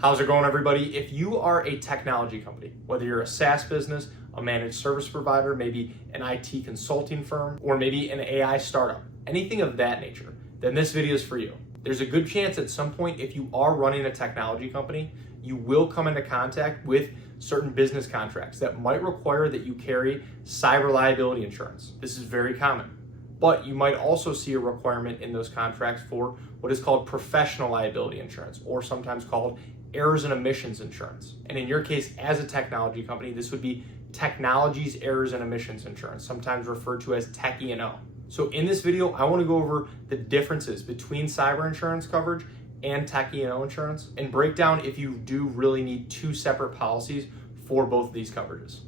How's it going, everybody? If you are a technology company, whether you're a SaaS business, a managed service provider, maybe an IT consulting firm, or maybe an AI startup, anything of that nature, then this video is for you. There's a good chance at some point, if you are running a technology company, you will come into contact with certain business contracts that might require that you carry cyber liability insurance. This is very common. But you might also see a requirement in those contracts for what is called professional liability insurance, or sometimes called errors and omissions insurance. And in your case, as a technology company, this would be Technology's Errors and Omissions insurance, sometimes referred to as Tech E&O. So in this video, I want to go over the differences between cyber insurance coverage and Tech E&O insurance, and break down if you do really need two separate policies for both of these coverages.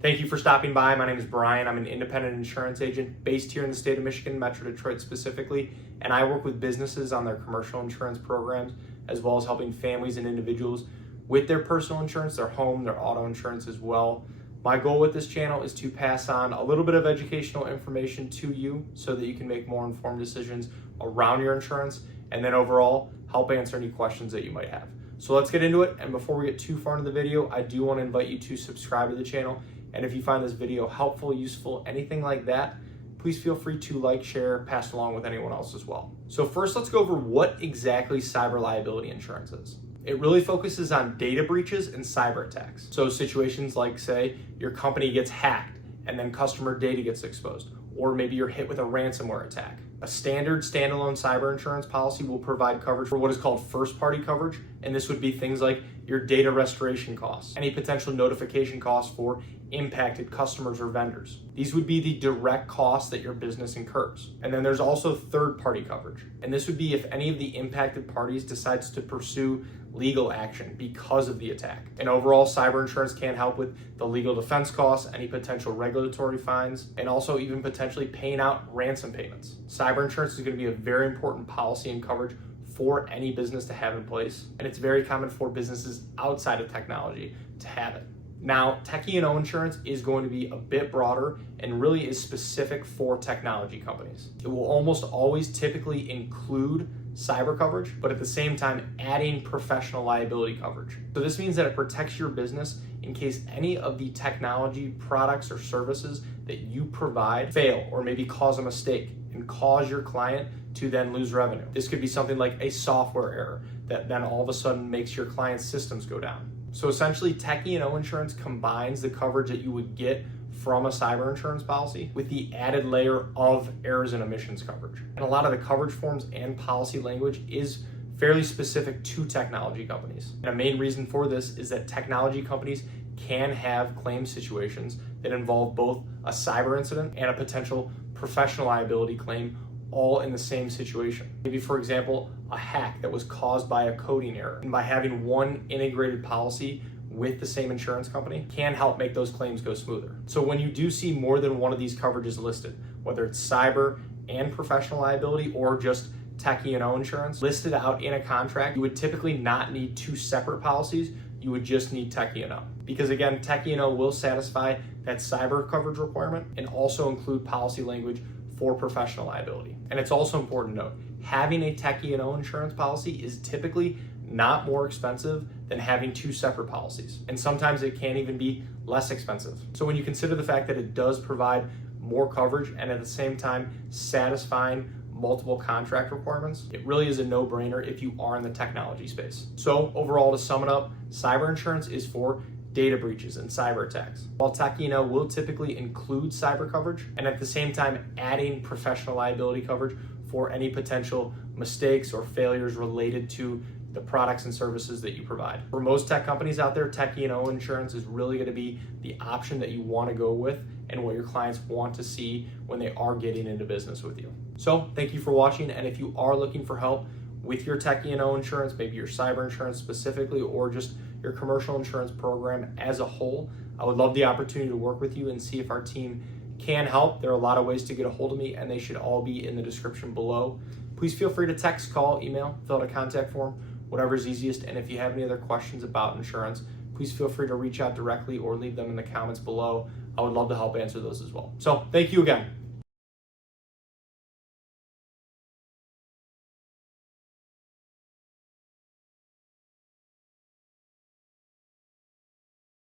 Thank you for stopping by. My name is Brian. I'm an independent insurance agent based here in the state of Michigan, Metro Detroit specifically, and I work with businesses on their commercial insurance programs, as well as helping families and individuals with their personal insurance, their home, their auto insurance as well. My goal with this channel is to pass on a little bit of educational information to you so that you can make more informed decisions around your insurance, and then overall help answer any questions that you might have. So let's get into it. And before we get too far into the video, I do want to invite you to subscribe to the channel. And if you find this video helpful, useful, anything like that, please feel free to like, share, pass along with anyone else as well. So first, let's go over what exactly cyber liability insurance is. It really focuses on data breaches and cyber attacks. So situations like, say, your company gets hacked and then customer data gets exposed, or maybe you're hit with a ransomware attack. A standard standalone cyber insurance policy will provide coverage for what is called first-party coverage, and this would be things like your data restoration costs, any potential notification costs for impacted customers or vendors. These would be the direct costs that your business incurs. And then there's also third-party coverage, and this would be if any of the impacted parties decides to pursue legal action because of the attack. And overall, cyber insurance can help with the legal defense costs, any potential regulatory fines, and also even potentially paying out ransom payments. Cyber insurance is going to be a very important policy and coverage for any business to have in place, and it's very common for businesses outside of technology to have it. Now, Tech E&O insurance is going to be a bit broader and really is specific for technology companies. It will almost always typically include cyber coverage, but at the same time adding professional liability coverage. So this means that it protects your business in case any of the technology products or services that you provide fail or maybe cause a mistake and cause your client to then lose revenue. This could be something like a software error that then all of a sudden makes your client's systems go down. So essentially, Tech E&O insurance combines the coverage that you would get from a cyber insurance policy with the added layer of errors and omissions coverage. And a lot of the coverage forms and policy language is fairly specific to technology companies. And a main reason for this is that technology companies can have claim situations that involve both a cyber incident and a potential professional liability claim all in the same situation. Maybe, for example, a hack that was caused by a coding error. And by having one integrated policy with the same insurance company can help make those claims go smoother. So when you do see more than one of these coverages listed, whether it's cyber and professional liability or just Tech E&O insurance listed out in a contract, you would typically not need two separate policies. You would just need Tech E&O. Because again, Tech E&O will satisfy that cyber coverage requirement and also include policy language for professional liability. And it's also important to note, having a Tech E&O insurance policy is typically not more expensive than having two separate policies. And sometimes it can even be less expensive. So when you consider the fact that it does provide more coverage and at the same time satisfying multiple contract requirements, it really is a no-brainer if you are in the technology space. So overall, to sum it up, cyber insurance is for data breaches and cyber attacks, while Tech E&O will typically include cyber coverage and at the same time adding professional liability coverage for any potential mistakes or failures related to the products and services that you provide. For most tech companies out there, Tech E&O insurance is really going to be the option that you want to go with and what your clients want to see when they are getting into business with you. So thank you for watching, and if you are looking for help with your Tech E&O insurance, maybe your cyber insurance specifically, or just your commercial insurance program as a whole, I would love the opportunity to work with you and see if our team can help. There are a lot of ways to get a hold of me, and they should all be in the description below. Please feel free to text, call, email, fill out a contact form, whatever's easiest. And if you have any other questions about insurance, please feel free to reach out directly or leave them in the comments below. I would love to help answer those as well. So thank you again.